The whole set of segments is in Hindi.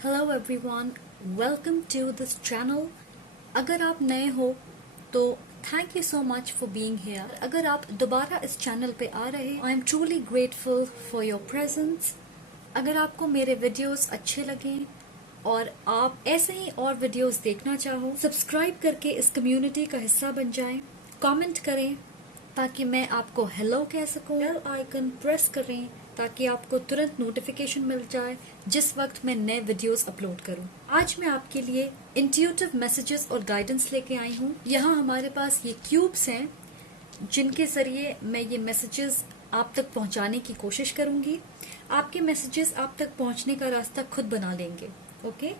Hello everyone, welcome to this channel. अगर आप नए हो तो thank you so much for being here. अगर आप दोबारा इस चैनल पे आ रहे, I am truly grateful for your presence. अगर आपको मेरे वीडियोस अच्छे लगे और आप ऐसे ही और वीडियोस देखना चाहो, सब्सक्राइब करके इस कम्युनिटी का हिस्सा बन जाएं। कमेंट करें ताकि मैं आपको हेलो कह सकूं। बेल आइकन प्रेस करें ताकि आपको तुरंत नोटिफिकेशन मिल जाए जिस वक्त मैं नए वीडियोस अपलोड करूं। आज मैं आपके लिए इंट्यूटिव मैसेजेस और गाइडेंस लेके आई हूं। यहाँ हमारे पास ये क्यूब्स हैं जिनके जरिए मैं ये मैसेजेस आप तक पहुंचाने की कोशिश करूंगी। आपके मैसेजेस आप तक पहुंचने का रास्ता खुद बना लेंगे। ओके,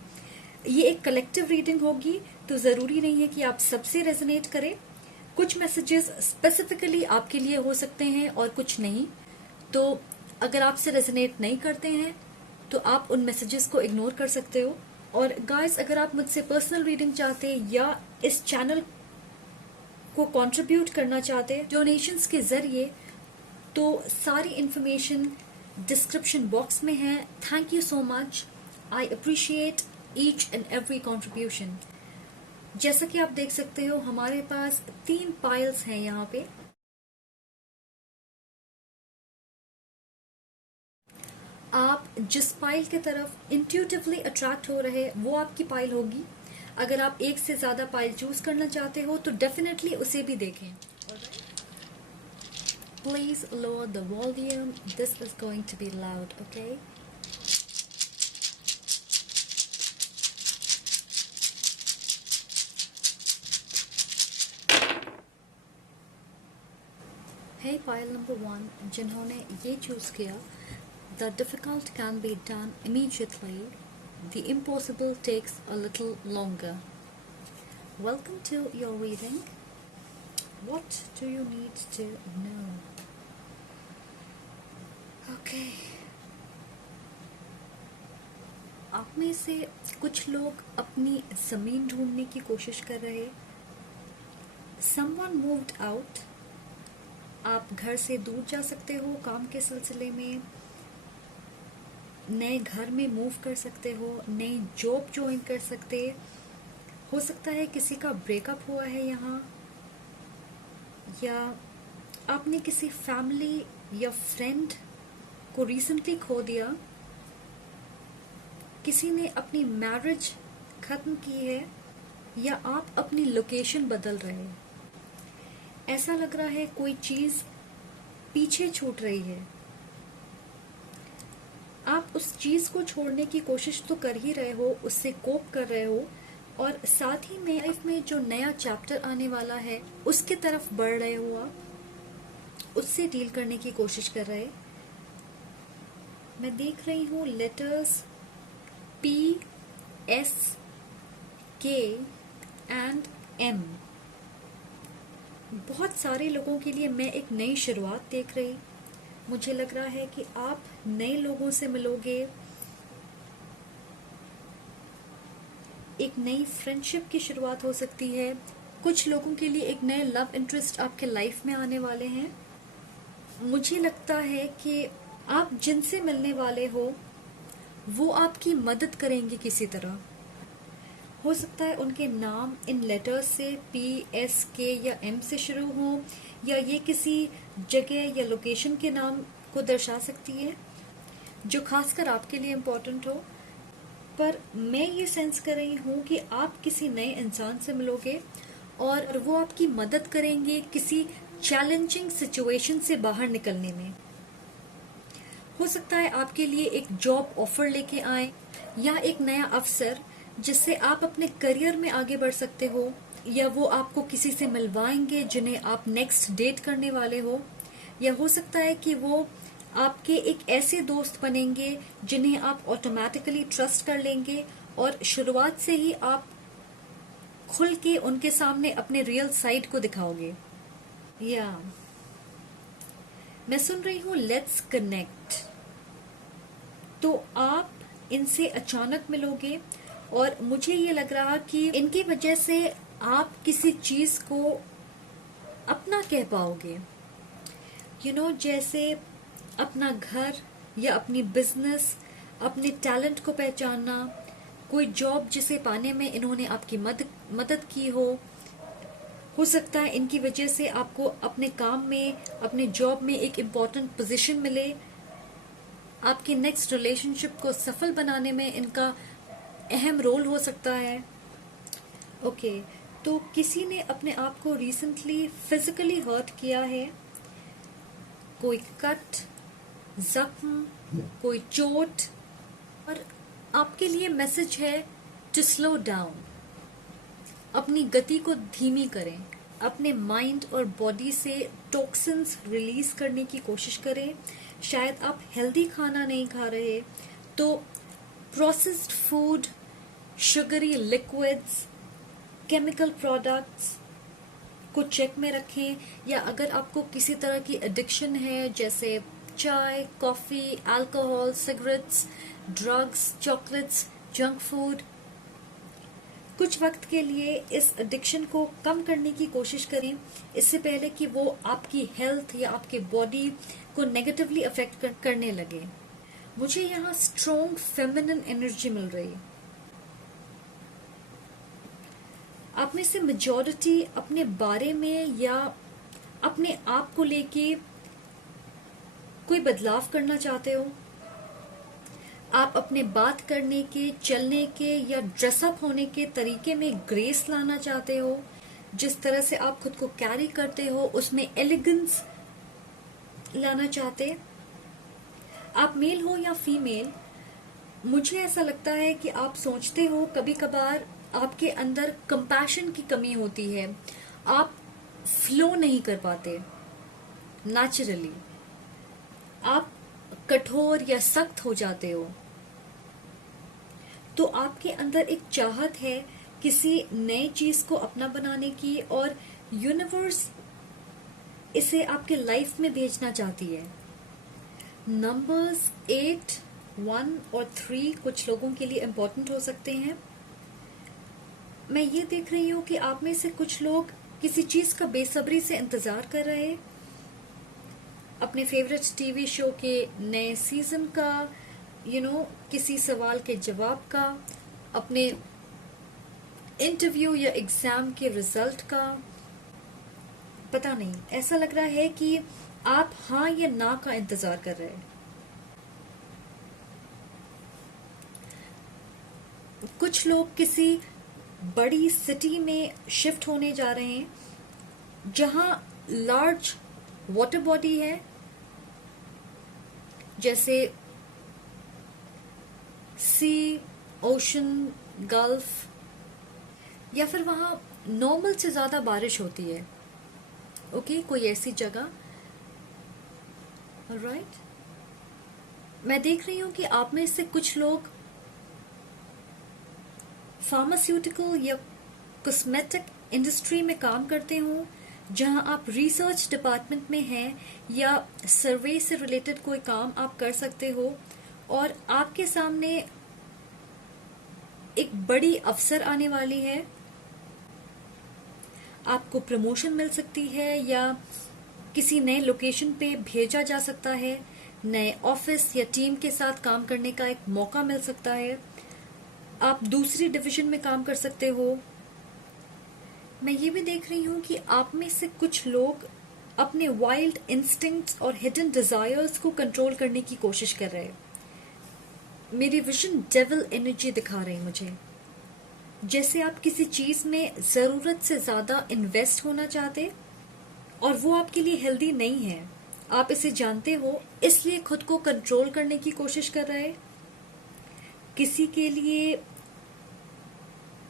ये एक कलेक्टिव रीडिंग होगी तो जरूरी नहीं है कि आप सबसे रेजोनेट करें। कुछ मैसेजेस स्पेसिफिकली आपके लिए हो सकते हैं और कुछ नहीं। तो अगर आपसे रेजोनेट नहीं करते हैं तो आप उन मैसेजेस को इग्नोर कर सकते हो। और गाइस, अगर आप मुझसे पर्सनल रीडिंग चाहते हैं या इस चैनल को कंट्रीब्यूट करना चाहते हैं डोनेशंस के जरिए, तो सारी इंफॉर्मेशन डिस्क्रिप्शन बॉक्स में है। Thank you so much. I appreciate each and every contribution. जैसा कि आप देख सकते हो, हमारे पास 3 पाइल्स हैं यहाँ पे। आप जिस पाइल की तरफ इंट्यूटिवली अट्रैक्ट हो रहे वो आपकी पाइल होगी। अगर आप एक से ज्यादा पाइल चूज करना चाहते हो तो डेफिनेटली उसे भी देखें। Please lower the volume, this is going to be loud. Okay, hey pile number 1 जिन्होंने ये चूज किया, the difficult can be done immediately, the impossible takes a little longer. Welcome to your reading. What do you need to know? Okay. आप में से कुछ लोग अपनी जमीन ढूंढने की कोशिश कर रहे। Someone moved out. आप घर से दूर जा सकते हो काम के सिलसिले में, नए घर में मूव कर सकते हो, नई जॉब ज्वाइन कर सकते हो सकता है किसी का ब्रेकअप हुआ है यहाँ, या आपने किसी फैमिली या फ्रेंड को रिसेंटली खो दिया, किसी ने अपनी मैरिज खत्म की है, या आप अपनी लोकेशन बदल रहे हैं। ऐसा लग रहा है कोई चीज पीछे छूट रही है। आप उस चीज को छोड़ने की कोशिश तो कर ही रहे हो, उससे कोप कर रहे हो, और साथ ही में लाइफ में जो नया चैप्टर आने वाला है उसके तरफ बढ़ रहे हो। आप उससे डील करने की कोशिश कर रहे। मैं देख रही हूँ letters P, S, K and M। बहुत सारे लोगों के लिए मैं एक नई शुरुआत देख रही। मुझे लग रहा है कि आप नए लोगों से मिलोगे, एक नई फ्रेंडशिप की शुरुआत हो सकती है। कुछ लोगों के लिए एक नए लव इंटरेस्ट आपके लाइफ में आने वाले हैं। मुझे लगता है कि आप जिनसे मिलने वाले हो वो आपकी मदद करेंगे किसी तरह। हो सकता है उनके नाम इन लेटर्स से P, S, K या M से शुरू हो, या ये किसी जगह या लोकेशन के नाम को दर्शा सकती है जो खासकर आपके लिए इम्पोर्टेंट हो। पर मैं ये सेंस कर रही हूँ कि आप किसी नए इंसान से मिलोगे और वो आपकी मदद करेंगे किसी चैलेंजिंग सिचुएशन से बाहर निकलने में। हो सकता है आपके लिए एक जॉब ऑफर लेके आए, या एक नया अवसर जिससे आप अपने करियर में आगे बढ़ सकते हो, या वो आपको किसी से मिलवाएंगे जिन्हें आप नेक्स्ट डेट करने वाले हो, या हो सकता है कि वो आपके एक ऐसे दोस्त बनेंगे जिन्हें आप ऑटोमेटिकली ट्रस्ट कर लेंगे और शुरुआत से ही आप खुल के उनके सामने अपने रियल साइड को दिखाओगे। या मैं सुन रही हूँ लेट्स कनेक्ट। तो आप इनसे अचानक मिलोगे और मुझे ये लग रहा कि इनकी वजह से आप किसी चीज को अपना कह पाओगे। जैसे अपना घर या अपनी बिजनेस, अपने टैलेंट को पहचानना, कोई जॉब जिसे पाने में इन्होंने आपकी मदद की हो सकता है इनकी वजह से आपको अपने काम में, अपने जॉब में एक इम्पॉर्टेंट पोजीशन मिले। आपकी नेक्स्ट रिलेशनशिप को सफल बनाने में इनका अहम रोल हो सकता है। ओके, तो किसी ने अपने आप को रिसेंटली फिजिकली हर्ट किया है, कोई कट, जख्म, कोई चोट, और आपके लिए मैसेज है टू स्लो डाउन। अपनी गति को धीमी करें, अपने माइंड और बॉडी से टॉक्सिन्स रिलीज करने की कोशिश करें। शायद आप हेल्दी खाना नहीं खा रहे, तो processed food, sugary liquids, chemical products को चेक में रखें। या अगर आपको किसी तरह की एडिक्शन है, जैसे चाय, coffee, alcohol, cigarettes, drugs, chocolates, junk food, कुछ वक्त के लिए इस एडिक्शन को कम करने की कोशिश करें, इससे पहले कि वो आपकी हेल्थ या आपके बॉडी को नेगेटिवली अफेक्ट करने लगे। मुझे यहाँ स्ट्रॉन्ग फेमिनिन एनर्जी मिल रही है। आप में से मेजॉरिटी अपने बारे में या अपने आप को लेके कोई बदलाव करना चाहते हो। आप अपने बात करने के, चलने के या ड्रेसअप होने के तरीके में ग्रेस लाना चाहते हो। जिस तरह से आप खुद को कैरी करते हो उसमें एलिगेंस लाना चाहते। आप मेल हो या फीमेल, मुझे ऐसा लगता है कि आप सोचते हो कभी कभार आपके अंदर कंपैशन की कमी होती है, आप फ्लो नहीं कर पाते नेचुरली, आप कठोर या सख्त हो जाते हो। तो आपके अंदर एक चाहत है किसी नए चीज को अपना बनाने की, और यूनिवर्स इसे आपके लाइफ में भेजना चाहती है। नंबर्स 8, 1 और 3 कुछ लोगों के लिए इम्पोर्टेंट हो सकते हैं। मैं ये देख रही हूँ कि आप में से कुछ लोग किसी चीज का बेसब्री से इंतजार कर रहे हैं, अपने फेवरेट टीवी शो के नए सीजन का, किसी सवाल के जवाब का, अपने इंटरव्यू या एग्जाम के रिजल्ट का। पता नहीं, ऐसा लग रहा है कि आप हाँ या ना का इंतजार कर रहे हैं। कुछ लोग किसी बड़ी सिटी में शिफ्ट होने जा रहे हैं जहां लार्ज वाटर बॉडी है, जैसे सी, ओशन, गल्फ, या फिर वहां नॉर्मल से ज्यादा बारिश होती है। ओके, कोई ऐसी जगह। ऑलराइट, मैं देख रही हूं कि आप में से कुछ लोग फार्मास्यूटिकल या कॉस्मेटिक इंडस्ट्री में काम करते हो, जहां आप रिसर्च डिपार्टमेंट में हैं या सर्वे से रिलेटेड कोई काम आप कर सकते हो, और आपके सामने एक बड़ी अवसर आने वाली है। आपको प्रमोशन मिल सकती है या किसी नए लोकेशन पे भेजा जा सकता है, नए ऑफिस या टीम के साथ काम करने का एक मौका मिल सकता है, आप दूसरी डिवीजन में काम कर सकते हो। मैं ये भी देख रही हूँ कि आप में से कुछ लोग अपने वाइल्ड इंस्टिंक्ट्स और हिडन डिजायर्स को कंट्रोल करने की कोशिश कर रहे हैं। मेरी विजन डेविल एनर्जी दिखा रही है मुझे, जैसे आप किसी चीज में जरूरत से ज्यादा इन्वेस्ट होना चाहते और वो आपके लिए हेल्दी नहीं है, आप इसे जानते हो, इसलिए खुद को कंट्रोल करने की कोशिश कर रहे। किसी के लिए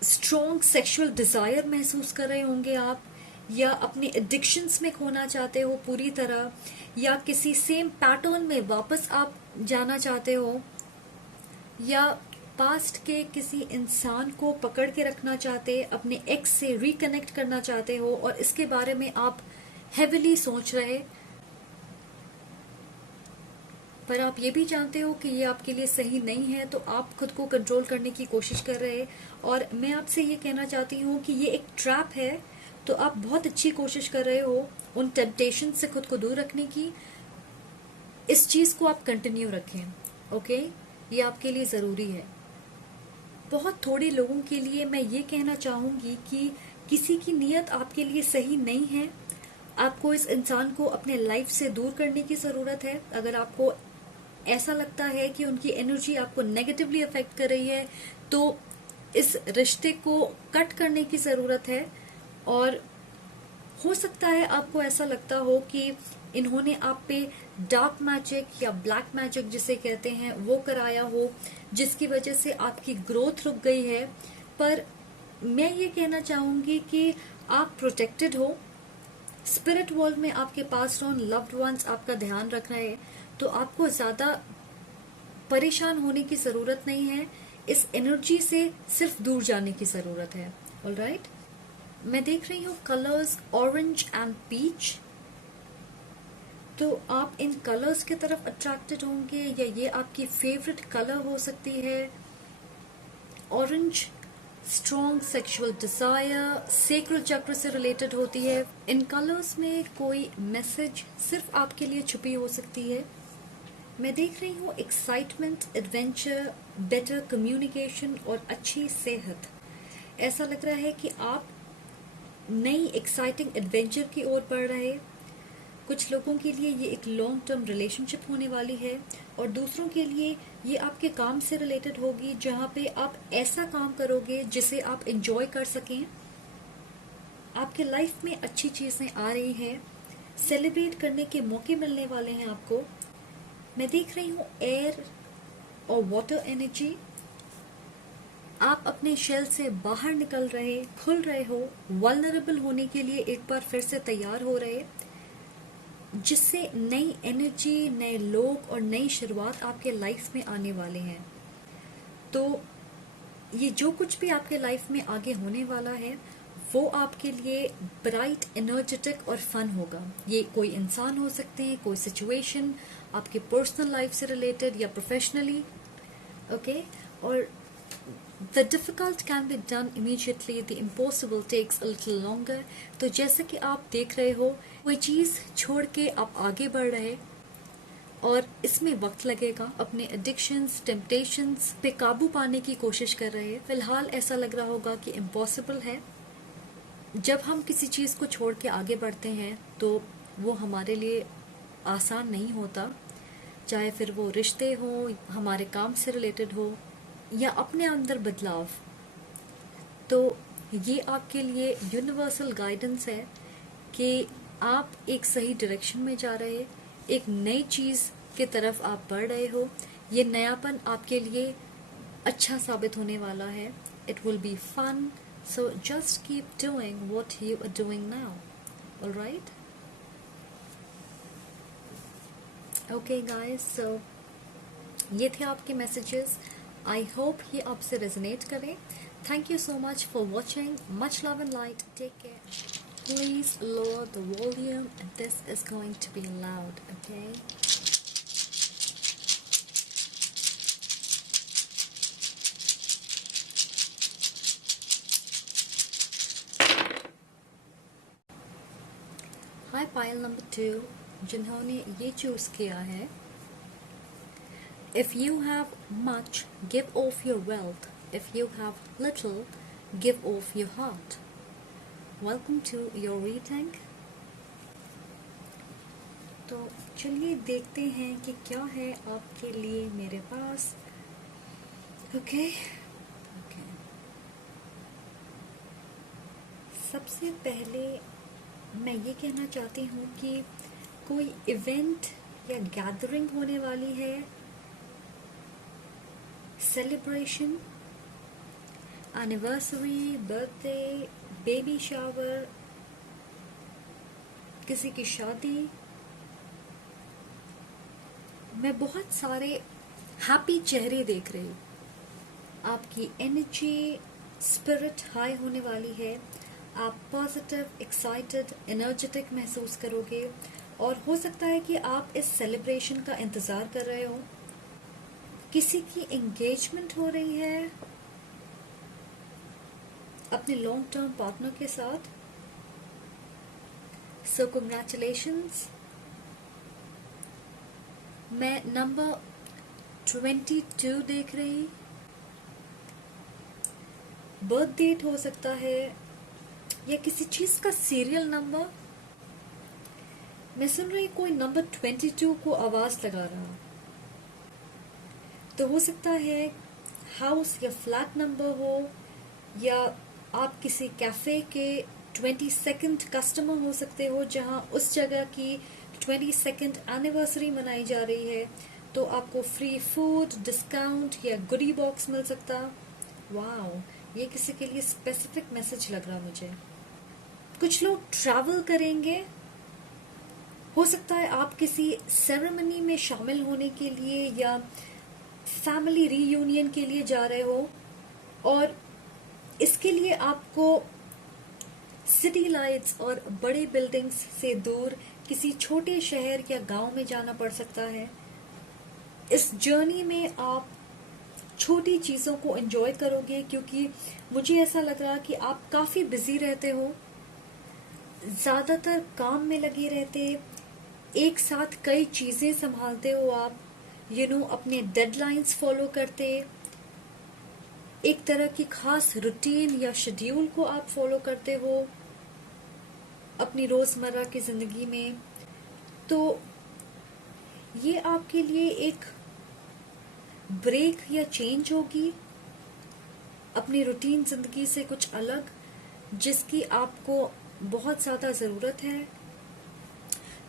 स्ट्रॉन्ग सेक्सुअल डिजायर महसूस कर रहे होंगे आप, या अपने एडिक्शंस में खोना चाहते हो पूरी तरह, या किसी सेम पैटर्न में वापस आप जाना चाहते हो, या पास्ट के किसी इंसान को पकड़ के रखना चाहते, अपने एक्स से रिकनेक्ट करना चाहते हो, और इसके बारे में आप हेविली सोच रहे, पर आप ये भी जानते हो कि ये आपके लिए सही नहीं है, तो आप खुद को कंट्रोल करने की कोशिश कर रहे। और मैं आपसे ये कहना चाहती हूँ कि ये एक ट्रैप है, तो आप बहुत अच्छी कोशिश कर रहे हो उन टेम्पटेशन से खुद को दूर रखने की। इस चीज को आप कंटिन्यू रखें, ओके? ये आपके लिए जरूरी है। बहुत थोड़े लोगों के लिए मैं ये कहना चाहूँगी कि किसी की नीयत आपके लिए सही नहीं है। आपको इस इंसान को अपने लाइफ से दूर करने की ज़रूरत है। अगर आपको ऐसा लगता है कि उनकी एनर्जी आपको नेगेटिवली अफेक्ट कर रही है, तो इस रिश्ते को कट करने की ज़रूरत है। और हो सकता है आपको ऐसा लगता हो कि इन्होंने आप पे डार्क मैजिक या ब्लैक मैजिक जिसे कहते हैं वो कराया हो, जिसकी वजह से आपकी ग्रोथ रुक गई है। पर मैं ये कहना चाहूंगी कि आप प्रोटेक्टेड हो। स्पिरिट वर्ल्ड में आपके पास ऑन लव्ड वंस आपका ध्यान रख रहे हैं, तो आपको ज्यादा परेशान होने की जरूरत नहीं है। इस एनर्जी से सिर्फ दूर जाने की जरूरत है। ऑलराइट, मैं देख रही हूँ कलर्स ऑरेंज एंड पीच। तो आप इन कलर्स की तरफ अट्रैक्टेड होंगे या ये आपकी फेवरेट कलर हो सकती है। Orange strong sexual desire, sacral चक्र से रिलेटेड होती है। इन कलर्स में कोई मैसेज सिर्फ आपके लिए छुपी हो सकती है। मैं देख रही हूँ एक्साइटमेंट, एडवेंचर, बेटर कम्युनिकेशन और अच्छी सेहत। ऐसा लग रहा है कि आप नई एक्साइटिंग एडवेंचर की ओर बढ़ रहे। कुछ लोगों के लिए ये एक लॉन्ग टर्म रिलेशनशिप होने वाली है और दूसरों के लिए ये आपके काम से रिलेटेड होगी, जहाँ पे आप ऐसा काम करोगे जिसे आप एंजॉय कर सकें। आपके लाइफ में अच्छी चीजें आ रही हैं, सेलिब्रेट करने के मौके मिलने वाले हैं आपको। मैं देख रही हूँ एयर और वाटर एनर्जी। आप अपने शेल से बाहर निकल रहे, खुल रहे हो, वल्नरेबल होने के लिए एक बार फिर से तैयार हो रहे, जिससे नई एनर्जी, नए लोग और नई शुरुआत आपके लाइफ में आने वाले हैं। तो ये जो कुछ भी आपके लाइफ में आगे होने वाला है वो आपके लिए ब्राइट, एनर्जेटिक और फन होगा। ये कोई इंसान हो सकते हैं, कोई सिचुएशन आपके पर्सनल लाइफ से रिलेटेड या प्रोफेशनली। ओके, और The difficult can be done immediately, the impossible takes a little longer। तो जैसे कि आप देख रहे हो, कोई चीज़ छोड़ के आप आगे बढ़ रहे और इसमें वक्त लगेगा। अपने एडिक्शंस, टेम्पटेशंस पे काबू पाने की कोशिश कर रहे हैं। फिलहाल ऐसा लग रहा होगा कि इम्पॉसिबल है। जब हम किसी चीज़ को छोड़ के आगे बढ़ते हैं तो वो हमारे लिए आसान नहीं होता, चाहे फिर वो रिश्ते हो, हमारे काम से रिलेटेड हो या अपने अंदर बदलाव। तो ये आपके लिए यूनिवर्सल गाइडेंस है कि आप एक सही डायरेक्शन में जा रहे हैं, एक नई चीज़ की तरफ आप बढ़ रहे हो। ये नयापन आपके लिए अच्छा साबित होने वाला है। It will be fun, so just keep doing what you are doing now. Alright, okay guys, so ये थे आपके मैसेजेस। आई होप ये आपसे रेजोनेट करें। Thank you so much for watching. Much love and light. Take care. Please lower the volume. This is going to be loud, okay? Hi pile number 2, जिन्होंने ये चूज किया है। If you have much, give off your wealth. If you have little, give off your heart. Welcome to your reading. तो चलिए देखते हैं कि क्या है आपके लिए मेरे पास। ओके, सबसे पहले मैं ये कहना चाहती हूँ कि कोई इवेंट या गैदरिंग होने वाली है, celebration, anniversary, birthday, baby shower, किसी की शादी। मैं बहुत सारे हैप्पी चेहरे देख रही हूँ। आपकी एनर्जी, स्पिरिट हाई होने वाली है। आप पॉजिटिव, एक्साइटेड, एनर्जेटिक महसूस करोगे और हो सकता है कि आप इस सेलिब्रेशन का इंतज़ार कर रहे हो। किसी की एंगेजमेंट हो रही है अपने लॉन्ग टर्म पार्टनर के साथ, सो कंग्रेचुलेशंस। मैं नंबर 22 देख रही। बर्थ डेट हो सकता है, या किसी चीज का सीरियल नंबर। मैं सुन रही कोई नंबर 22 को आवाज लगा रहा, तो हो सकता है हाउस या फ्लैट नंबर हो, या आप किसी कैफे के 22nd कस्टमर हो सकते हो, जहां उस जगह की 22nd एनिवर्सरी मनाई जा रही है, तो आपको फ्री फूड डिस्काउंट या गुडी बॉक्स मिल सकता। वाओ, ये किसी के लिए स्पेसिफिक मैसेज लग रहा मुझे। कुछ लोग ट्रैवल करेंगे, हो सकता है आप किसी सेरेमनी में शामिल होने के लिए या फैमिली रीयूनियन के लिए जा रहे हो, और इसके लिए आपको सिटी लाइट्स और बड़े बिल्डिंग्स से दूर किसी छोटे शहर या गांव में जाना पड़ सकता है। इस जर्नी में आप छोटी चीजों को एंजॉय करोगे, क्योंकि मुझे ऐसा लग रहा कि आप काफी बिजी रहते हो, ज्यादातर काम में लगे रहते, एक साथ कई चीजें संभालते हो आप, अपने डेडलाइंस फॉलो करते, एक तरह की खास रूटीन या शेड्यूल को आप फॉलो करते हो अपनी रोजमर्रा की जिंदगी में। तो ये आपके लिए एक ब्रेक या चेंज होगी अपनी रूटीन जिंदगी से कुछ अलग, जिसकी आपको बहुत ज्यादा जरूरत है।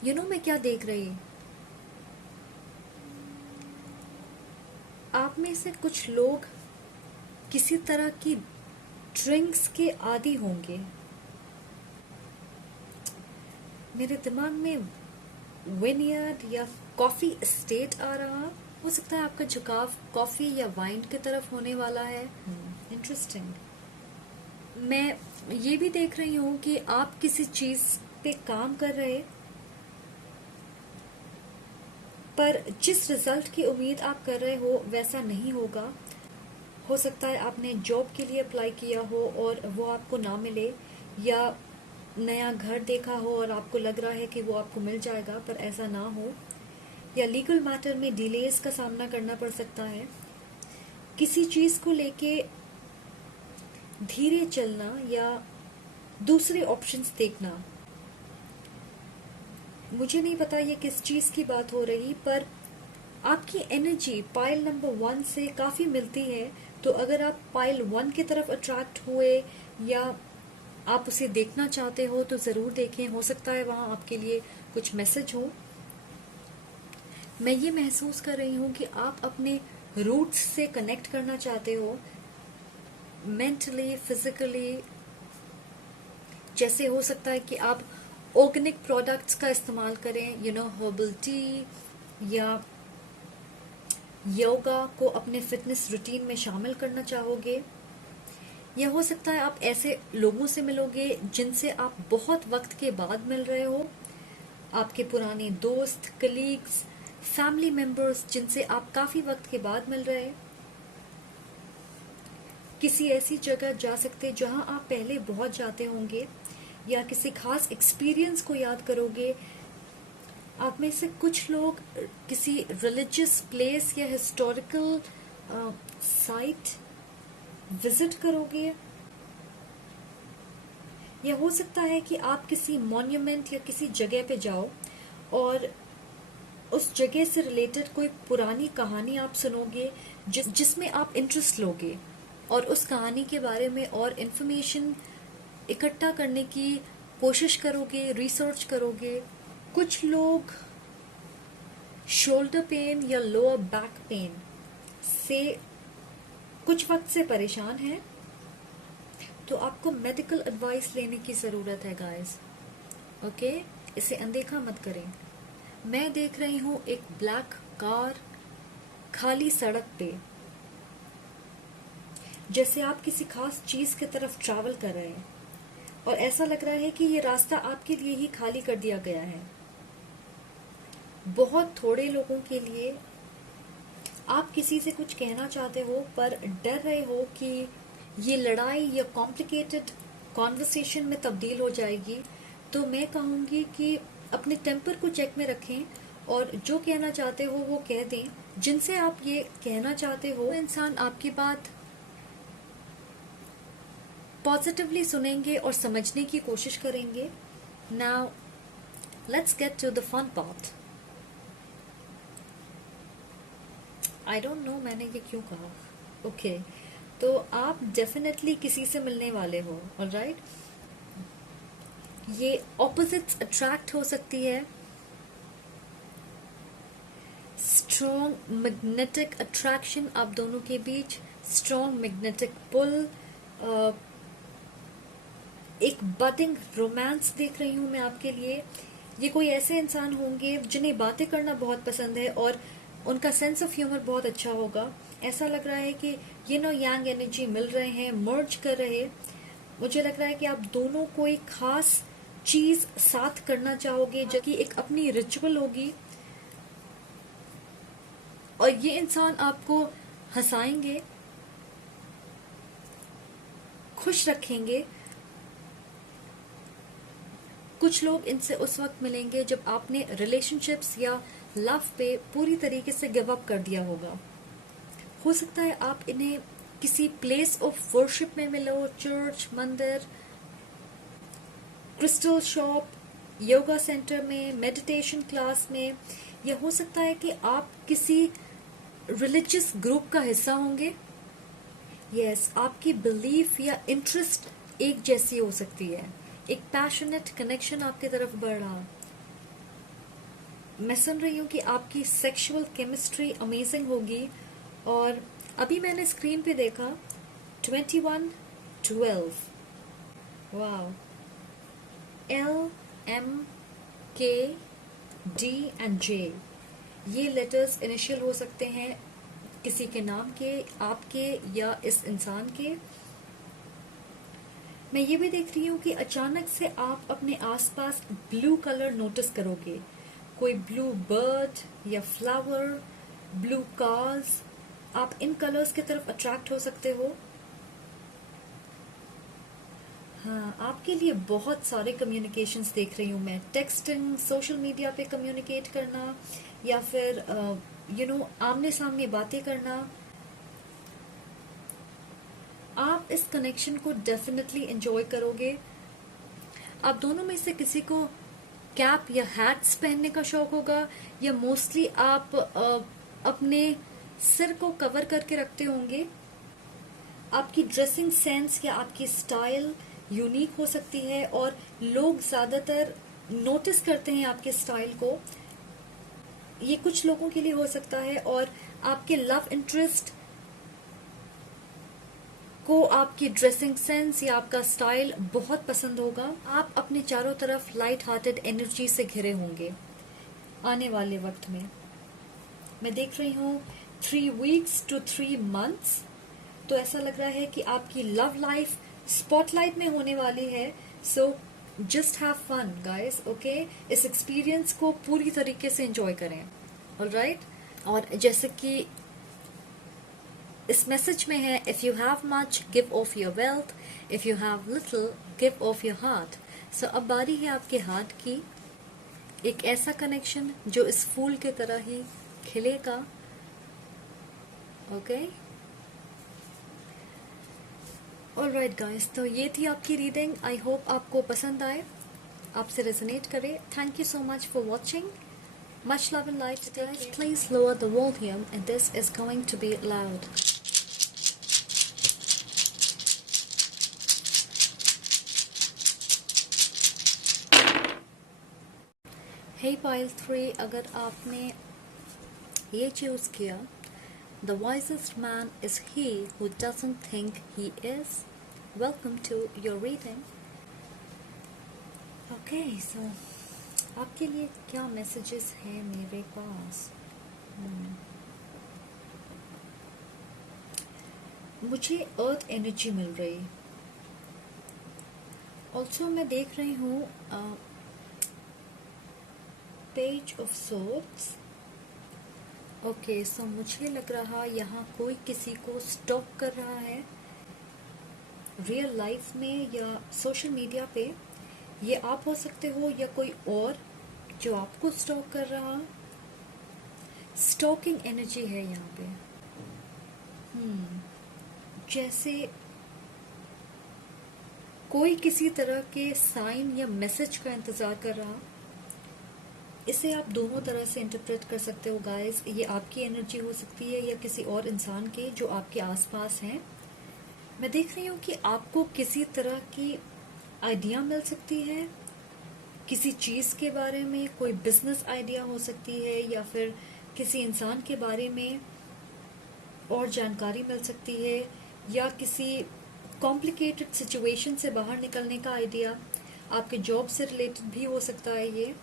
मैं क्या देख रही, आप में से कुछ लोग किसी तरह की ड्रिंक्स के आदी होंगे। मेरे दिमाग में विनयार्ड या कॉफी एस्टेट आ रहा, हो सकता है आपका झुकाव कॉफी या वाइन की तरफ होने वाला है। इंटरेस्टिंग। मैं ये भी देख रही हूँ कि आप किसी चीज पे काम कर रहे, पर जिस रिजल्ट की उम्मीद आप कर रहे हो वैसा नहीं होगा। हो सकता है आपने जॉब के लिए अप्लाई किया हो और वो आपको ना मिले, या नया घर देखा हो और आपको लग रहा है कि वो आपको मिल जाएगा पर ऐसा ना हो, या लीगल मैटर में डिलेज का सामना करना पड़ सकता है। किसी चीज को लेके धीरे चलना या दूसरे ऑप्शंस देखना। मुझे नहीं पता ये किस चीज की बात हो रही, पर आपकी एनर्जी पाइल नंबर 1 से काफी मिलती है। तो अगर आप पाइल 1 की तरफ अट्रैक्ट हुए या आप उसे देखना चाहते हो तो जरूर देखें, हो सकता है वहां आपके लिए कुछ मैसेज हो। मैं ये महसूस कर रही हूँ कि आप अपने रूट्स से कनेक्ट करना चाहते हो, मेंटली, फिजिकली। जैसे हो सकता है कि आप ऑर्गेनिक प्रोडक्ट्स का इस्तेमाल करें, हर्बल टी, या योगा को अपने फिटनेस रूटीन में शामिल करना चाहोगे, या हो सकता है आप ऐसे लोगों से मिलोगे जिनसे आप बहुत वक्त के बाद मिल रहे हो, आपके पुराने दोस्त, कलीग्स, फैमिली मेंबर्स जिनसे आप काफी वक्त के बाद मिल रहे हैं। किसी ऐसी जगह जा सकते जहां आप पहले बहुत जाते होंगे, या किसी खास एक्सपीरियंस को याद करोगे। आप में से कुछ लोग किसी रिलीजियस प्लेस या हिस्टोरिकल साइट विजिट करोगे, या हो सकता है कि आप किसी मॉन्यूमेंट या किसी जगह पे जाओ और उस जगह से रिलेटेड कोई पुरानी कहानी आप सुनोगे जिसमें आप इंटरेस्ट लोगे, और उस कहानी के बारे में और इन्फॉर्मेशन इकट्ठा करने की कोशिश करोगे, रिसर्च करोगे। कुछ लोग शोल्डर पेन या लोअर बैक पेन से कुछ वक्त से परेशान हैं, तो आपको मेडिकल एडवाइस लेने की जरूरत है गाइस। ओके, इसे अनदेखा मत करें। मैं देख रही हूं एक ब्लैक कार खाली सड़क पे, जैसे आप किसी खास चीज की तरफ ट्रैवल कर रहे हैं, और ऐसा लग रहा है कि ये रास्ता आपके लिए ही खाली कर दिया गया है। बहुत थोड़े लोगों के लिए आप किसी से कुछ कहना चाहते हो पर डर रहे हो कि ये लड़ाई या कॉम्प्लिकेटेड कॉन्वर्सेशन में तब्दील हो जाएगी। तो मैं कहूंगी कि अपने टेम्पर को चेक में रखें और जो कहना चाहते हो वो कह दें। जिनसे आप ये कहना चाहते हो इंसान आपकी बात पॉजिटिवली सुनेंगे और समझने की कोशिश करेंगे। Now let's get to the fun part. I don't know मैंने ये क्यों कहा। ओके, तो आप डेफिनेटली किसी से मिलने वाले हो, ऑलराइट। ये ऑपोजिट्स अट्रैक्ट हो सकती है, स्ट्रॉन्ग मैग्नेटिक अट्रैक्शन आप दोनों के बीच, स्ट्रॉन्ग मैग्नेटिक पुल, एक बडिंग रोमांस देख रही हूं मैं आपके लिए। ये कोई ऐसे इंसान होंगे जिन्हें बातें करना बहुत पसंद है और उनका सेंस ऑफ ह्यूमर बहुत अच्छा होगा। ऐसा लग रहा है कि यांग एनर्जी मिल रहे हैं, मर्ज कर रहे। मुझे लग रहा है कि आप दोनों कोई खास चीज साथ करना चाहोगे, जो कि एक अपनी रिचुअल होगी, और ये इंसान आपको हंसाएंगे, खुश रखेंगे। कुछ लोग इनसे उस वक्त मिलेंगे जब आपने रिलेशनशिप्स या लव पे पूरी तरीके से गिव अप कर दिया होगा। हो सकता है आप इन्हें किसी प्लेस ऑफ वर्शिप में मिलो, चर्च, मंदिर, क्रिस्टल शॉप, योगा सेंटर में, मेडिटेशन क्लास में, या हो सकता है कि आप किसी रिलीजियस ग्रुप का हिस्सा होंगे। यस, आपकी बिलीफ या इंटरेस्ट एक जैसी हो सकती है, एक पैशनेट कनेक्शन आपकी तरफ बढ़ रहा। मैं सुन रही हूँ कि आपकी सेक्सुअल केमिस्ट्री अमेजिंग होगी। और अभी मैंने स्क्रीन पे देखा 2112, वाओ, LMKD&J, ये लेटर्स इनिशियल हो सकते हैं किसी के नाम के, आपके या इस इंसान के। मैं ये भी देख रही हूँ कि अचानक से आप अपने आसपास ब्लू कलर नोटिस करोगे, कोई ब्लू बर्ड या फ्लावर, ब्लू कार्स। आप इन कलर्स की तरफ अट्रैक्ट हो सकते हो। हाँ, आपके लिए बहुत सारे कम्युनिकेशंस देख रही हूँ मैं, टेक्सटिंग, सोशल मीडिया पे कम्युनिकेट करना, या फिर आमने सामने बातें करना। आप इस कनेक्शन को डेफिनेटली एंजॉय करोगे। आप दोनों में से किसी को कैप या हैट्स पहनने का शौक होगा, या मोस्टली आप अपने सिर को कवर करके रखते होंगे। आपकी ड्रेसिंग सेंस या आपकी स्टाइल यूनिक हो सकती है और लोग ज्यादातर नोटिस करते हैं आपके स्टाइल को। ये कुछ लोगों के लिए हो सकता है, और आपके लव इंटरेस्ट को आपकी ड्रेसिंग सेंस या आपका स्टाइल बहुत पसंद होगा। आप अपने चारों तरफ लाइट हार्टेड एनर्जी से घिरे होंगे आने वाले वक्त में। मैं देख रही हूँ 3 weeks to 3 months, तो ऐसा लग रहा है कि आपकी लव लाइफ स्पॉटलाइट में होने वाली है। So just have fun guys, okay. इस एक्सपीरियंस को पूरी तरीके से एंजॉय करें, ऑलराइट। और जैसे कि इस मैसेज में है, if you have much give of your wealth, if you have little give of your heart. So अब बारी है आपके हार्ट की, एक ऐसा कनेक्शन जो इस फूल के तरह ही खिलेगा, ओके। ऑलराइट गाइस, तो ये थी आपकी रीडिंग। आई होप आपको पसंद आए, आपसे रेजोनेट करे। Thank you so much for watching. Much love and light, guys. Please lower the volume, and this is going to be loud. Hey Pile 3, अगर आपने ये चूज किया, the wisest man is he who doesn't think he is. Welcome to your reading. Okay, so आपके लिए क्या मैसेजेस हैं मेरे पास? मुझे अर्थ एनर्जी मिल रही। ऑल्सो मैं देख रही हूँ पेज ऑफ सोर्ड्स। ओके, सो मुझे लग रहा यहाँ कोई किसी को स्टॉक कर रहा है, रियल लाइफ में या सोशल मीडिया पे। ये आप हो सकते हो या कोई और जो आपको स्टॉक कर रहा। स्टॉकिंग एनर्जी है यहाँ पे। जैसे कोई किसी तरह के साइन या मैसेज का इंतजार कर रहा। इसे आप दोनों तरह से इंटरप्रेट कर सकते हो गाइस। ये आपकी एनर्जी हो सकती है या किसी और इंसान की जो आपके आसपास हैं। मैं देख रही हूँ कि आपको किसी तरह की आइडिया मिल सकती है किसी चीज़ के बारे में। कोई बिजनेस आइडिया हो सकती है या फिर किसी इंसान के बारे में और जानकारी मिल सकती है, या किसी कॉम्प्लिकेटेड सिचुएशन से बाहर निकलने का आइडिया। आपके जॉब से रिलेटेड भी हो सकता है ये।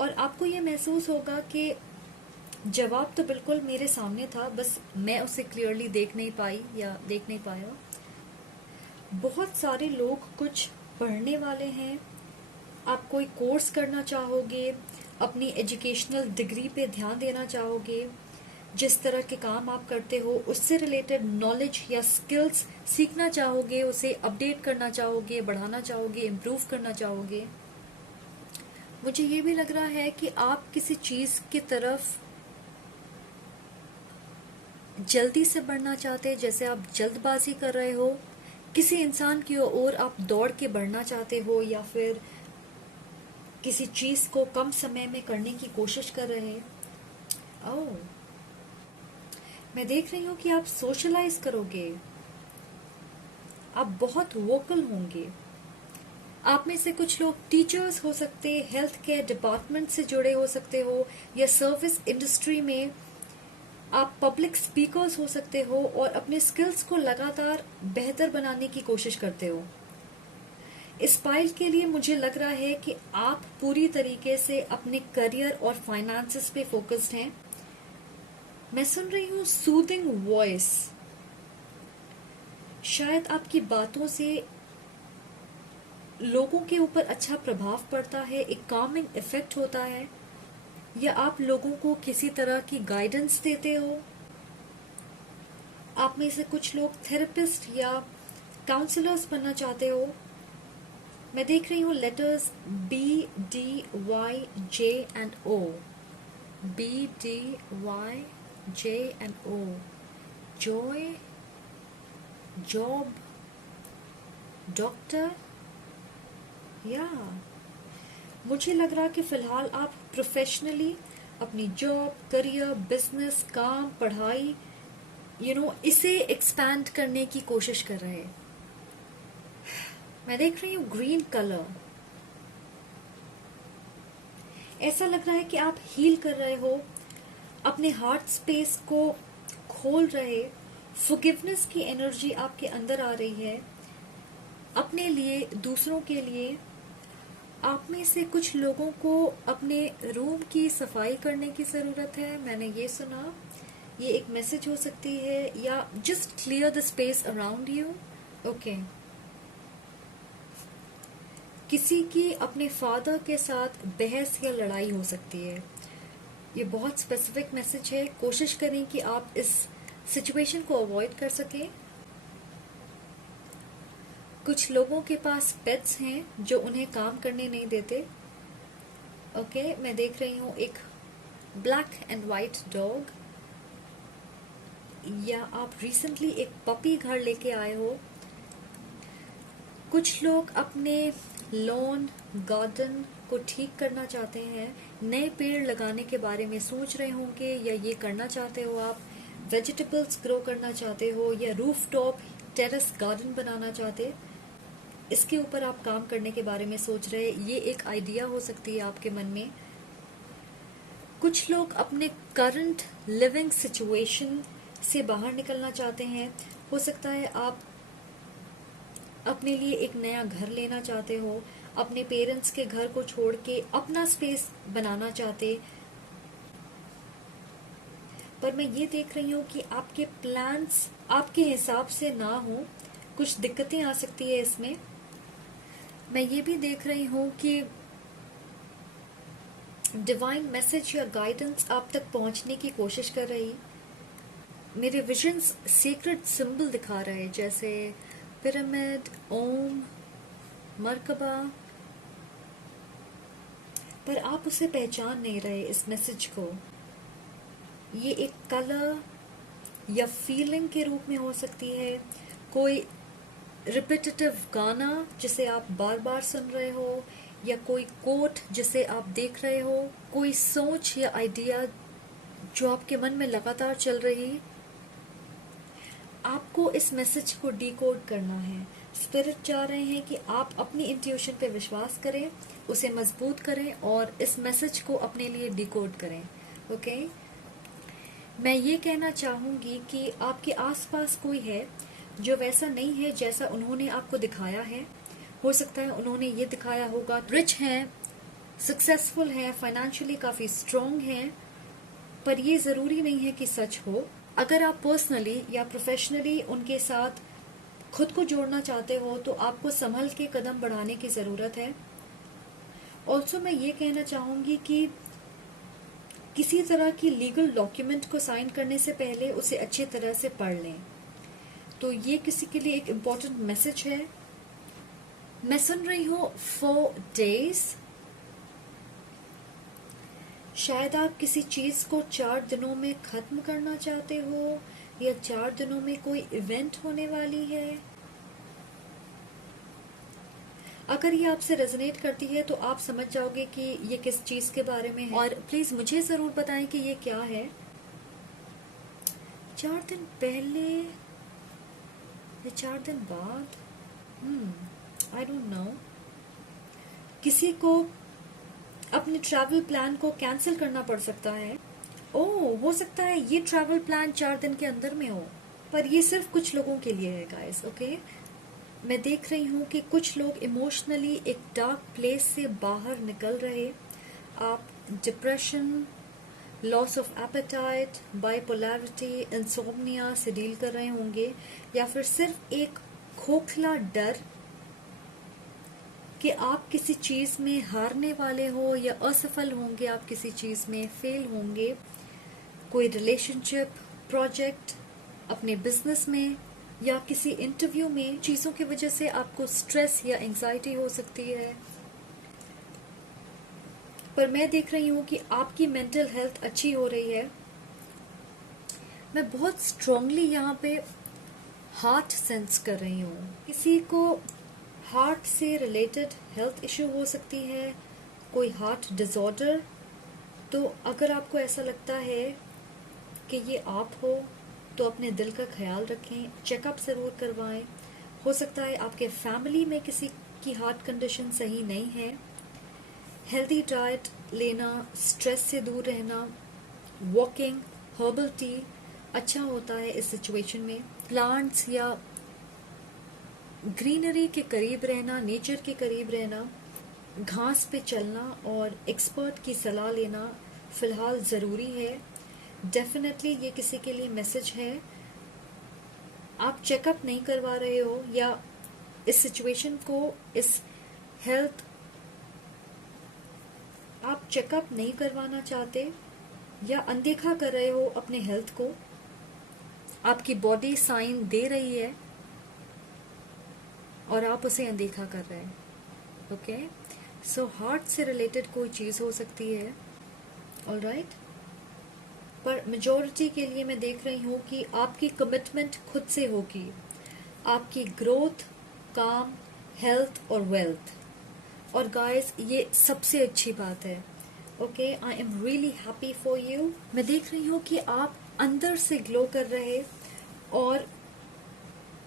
और आपको ये महसूस होगा कि जवाब तो बिल्कुल मेरे सामने था, बस मैं उसे क्लियरली देख नहीं पाई या देख नहीं पाया। बहुत सारे लोग कुछ पढ़ने वाले हैं। आप कोई कोर्स करना चाहोगे, अपनी एजुकेशनल डिग्री पे ध्यान देना चाहोगे। जिस तरह के काम आप करते हो उससे रिलेटेड नॉलेज या स्किल्स सीखना चाहोगे, उसे अपडेट करना चाहोगे, बढ़ाना चाहोगे, इम्प्रूव करना चाहोगे। मुझे ये भी लग रहा है कि आप किसी चीज़ की तरफ जल्दी से बढ़ना चाहते हैं, जैसे आप जल्दबाजी कर रहे हो। किसी इंसान की ओर आप दौड़ के बढ़ना चाहते हो, या फिर किसी चीज़ को कम समय में करने की कोशिश कर रहे हैं। ओह, मैं देख रही हूँ कि आप सोशलाइज करोगे। आप बहुत वोकल होंगे। आप में से कुछ लोग टीचर्स हो सकते, हेल्थ केयर डिपार्टमेंट से जुड़े हो सकते हो, या सर्विस इंडस्ट्री में आप पब्लिक स्पीकर्स हो सकते हो और अपने स्किल्स को लगातार बेहतर बनाने की कोशिश करते हो। इस फाइल के लिए मुझे लग रहा है कि आप पूरी तरीके से अपने करियर और फाइनेंसेस पे फोकस्ड हैं। मैं सुन रही हूँ सूदिंग वॉइस। शायद आपकी बातों से लोगों के ऊपर अच्छा प्रभाव पड़ता है, एक कामिंग इफेक्ट होता है, या आप लोगों को किसी तरह की गाइडेंस देते हो। आप में से कुछ लोग थेरेपिस्ट या काउंसलर्स बनना चाहते हो। मैं देख रही हूँ letters BDYJ&O, BDYJ&O, Joy, job, doctor, या मुझे लग रहा कि फिलहाल आप प्रोफेशनली अपनी जॉब, करियर, बिजनेस, काम, पढ़ाई, इसे एक्सपैंड करने की कोशिश कर रहे हैं। मैं देख रही हूँ ग्रीन कलर। ऐसा लग रहा है कि आप हील कर रहे हो, अपने हार्ट स्पेस को खोल रहे। फॉरगिवनेस की एनर्जी आपके अंदर आ रही है, अपने लिए, दूसरों के लिए। आप में से कुछ लोगों को अपने रूम की सफाई करने की ज़रूरत है, मैंने ये सुना। ये एक मैसेज हो सकती है, या just clear the space around you. Okay, किसी की अपने फादर के साथ बहस या लड़ाई हो सकती है। ये बहुत स्पेसिफिक मैसेज है। कोशिश करें कि आप इस सिचुएशन को अवॉइड कर सकें। कुछ लोगों के पास पेट्स हैं जो उन्हें काम करने नहीं देते। ओके, मैं देख रही हूँ एक ब्लैक एंड वाइट डॉग, या आप रिसेंटली एक पपी घर लेके आए हो। कुछ लोग अपने लॉन, गार्डन को ठीक करना चाहते हैं, नए पेड़ लगाने के बारे में सोच रहे होंगे, या ये करना चाहते हो आप। वेजिटेबल्स ग्रो करना चाहते हो, या रूफ टॉप टेरेस गार्डन बनाना चाहते, इसके ऊपर आप काम करने के बारे में सोच रहे। ये एक आइडिया हो सकती है आपके मन में। कुछ लोग अपने करंट लिविंग सिचुएशन से बाहर निकलना चाहते हैं। हो सकता है आप अपने लिए एक नया घर लेना चाहते हो, अपने पेरेंट्स के घर को छोड़ के अपना स्पेस बनाना चाहते। पर मैं ये देख रही हूँ कि आपके प्लान्स आपके हिसाब से ना हो, कुछ दिक्कतें आ सकती है इसमें। मैं ये भी देख रही हूँ कि डिवाइन मैसेज या गाइडेंस आप तक पहुंचने की कोशिश कर रही। मेरे विजन्स सीक्रेट सिंबल दिखा रहे, जैसे पिरामिड, ओम, मरकबा, पर आप उसे पहचान नहीं रहे इस मैसेज को। ये एक कलर या फीलिंग के रूप में हो सकती है। कोई रिपीटेटिव गाना जिसे आप बार बार सुन रहे हो, या कोई कोट जिसे आप देख रहे हो, कोई सोच या आइडिया जो आपके मन में लगातार चल रही, आपको इस मैसेज को डिकोड करना है। स्पिरिट चाह रहे हैं कि आप अपनी इंट्यूशन पे विश्वास करें, उसे मजबूत करें और इस मैसेज को अपने लिए डिकोड करें। ओके, मैं ये कहना चाहूंगी कि आपके आसपास कोई है जो वैसा नहीं है जैसा उन्होंने आपको दिखाया है। हो सकता है उन्होंने ये दिखाया होगा रिच हैं, सक्सेसफुल हैं, फाइनेंशियली काफी स्ट्रांग हैं, पर ये जरूरी नहीं है कि सच हो। अगर आप पर्सनली या प्रोफेशनली उनके साथ खुद को जोड़ना चाहते हो तो आपको संभल के कदम बढ़ाने की जरूरत है। ऑल्सो मैं ये कहना चाहूंगी कि किसी तरह की लीगल डॉक्यूमेंट को साइन करने से पहले उसे अच्छी तरह से पढ़ लें। तो ये किसी के लिए एक इम्पोर्टेंट मैसेज है। मैं सुन रही हूँ 4 days। शायद आप किसी चीज को 4 दिनों में खत्म करना चाहते हो, या 4 दिनों में कोई इवेंट होने वाली है। अगर ये आपसे रेजोनेट करती है तो आप समझ जाओगे कि ये किस चीज के बारे में है, और प्लीज मुझे जरूर बताएं कि ये क्या है। 4 दिन पहले या 4 दिन बाद, आई डोंट नो। किसी को अपने ट्रैवल प्लान को कैंसिल करना पड़ सकता है। ओह, हो सकता है ये ट्रैवल प्लान 4 दिन के अंदर में हो, पर ये सिर्फ कुछ लोगों के लिए है गाइस। ओके, मैं देख रही हूँ कि कुछ लोग इमोशनली एक डार्क प्लेस से बाहर निकल रहे। आप depression, loss of appetite, bipolarity, insomnia से डील कर रहे होंगे, या फिर सिर्फ एक खोखला डर कि आप किसी चीज में हारने वाले हो या असफल होंगे, आप किसी चीज में फेल होंगे। कोई रिलेशनशिप, प्रोजेक्ट, अपने बिजनेस में या किसी इंटरव्यू में चीजों की वजह से आपको स्ट्रेस या एंजाइटी हो सकती है। पर मैं देख रही हूँ कि आपकी मेंटल हेल्थ अच्छी हो रही है। मैं बहुत स्ट्रांगली यहाँ पे हार्ट सेंस कर रही हूँ। किसी को हार्ट से रिलेटेड हेल्थ इश्यू हो सकती है, कोई हार्ट डिसऑर्डर। तो अगर आपको ऐसा लगता है कि ये आप हो तो अपने दिल का ख्याल रखें, चेकअप जरूर करवाएं। हो सकता है आपके फैमिली में किसी की हार्ट कंडीशन सही नहीं है। हेल्दी डाइट लेना, स्ट्रेस से दूर रहना, वॉकिंग, हर्बल टी अच्छा होता है इस सिचुएशन में। प्लांट्स या ग्रीनरी के करीब रहना, नेचर के करीब रहना, घास पे चलना और एक्सपर्ट की सलाह लेना फिलहाल जरूरी है। डेफिनेटली ये किसी के लिए मैसेज है। आप चेकअप नहीं करवा रहे हो, या इस सिचुएशन को, इस हेल्थ, आप चेकअप नहीं करवाना चाहते या अनदेखा कर रहे हो अपने हेल्थ को। आपकी बॉडी साइन दे रही है और आप उसे अनदेखा कर रहे हैं। ओके, सो हार्ट से रिलेटेड कोई चीज हो सकती है। ऑलराइट, पर मेजॉरिटी के लिए मैं देख रही हूँ कि आपकी कमिटमेंट खुद से होगी। आपकी ग्रोथ, काम, हेल्थ और वेल्थ। और गाइस, ये सबसे अच्छी बात है। Okay, I am really happy for you. मैं देख रही हूँ कि आप अंदर से ग्लो कर रहे और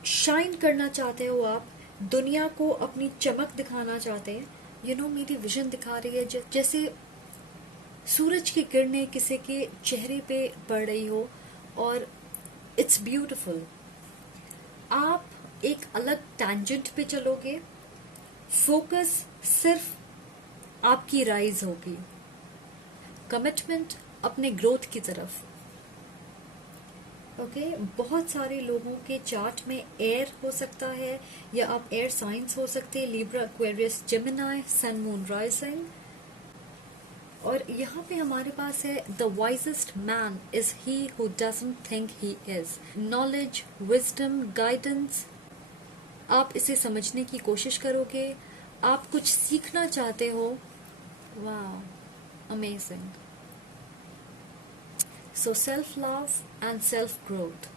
शाइन करना चाहते हो। आप दुनिया को अपनी चमक दिखाना चाहते हैं। यू नो, मेरी विजन दिखा रही है जैसे सूरज की किरणें किसी के चेहरे पे पड़ रही हो, और इट्स ब्यूटिफुल। आप एक अलग टैंजेंट पे चलोगे, फोकस सिर्फ आपकी राइज होगी, कमिटमेंट अपने ग्रोथ की तरफ। ओके, बहुत सारे लोगों के चार्ट में एयर हो सकता है, या आप एयर साइंस हो सकते हैं, लिब्रा, एक्वेरियस, जेमिनी, सन, मून, राइजिंग। और यहाँ पे हमारे पास है the wisest man is he who doesn't think he is. Knowledge, wisdom, guidance, आप इसे समझने की कोशिश करोगे। आप कुछ सीखना चाहते हो। वाह, amazing. So self love and self growth,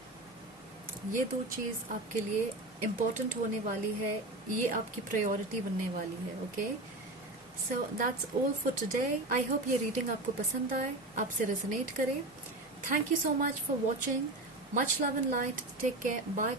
ये 2 चीज आपके लिए इम्पोर्टेंट होने वाली है, ये आपकी प्रायोरिटी बनने वाली है. Okay, so that's all for today. I hope ये रीडिंग आपको पसंद आए, आपसे रेजोनेट करे. Thank you so much for watching. Much love and light. Take care. Bye.